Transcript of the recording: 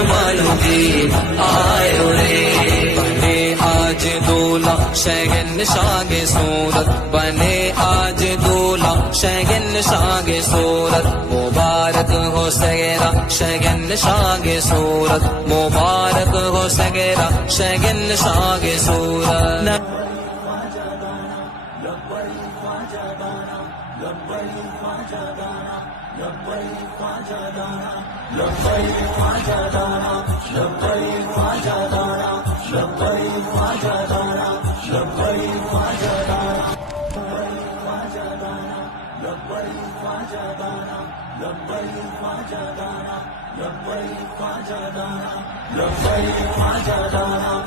جمالگی آئے رے بنے آج دولا شگن شاگ صورت بنے آج دولا شگن شاگ صورت مبارک ہو سگیرا شگن شاگ صورت مبارک ہو سگیرا شگن شاگ صورت لبیک خواجہ دانا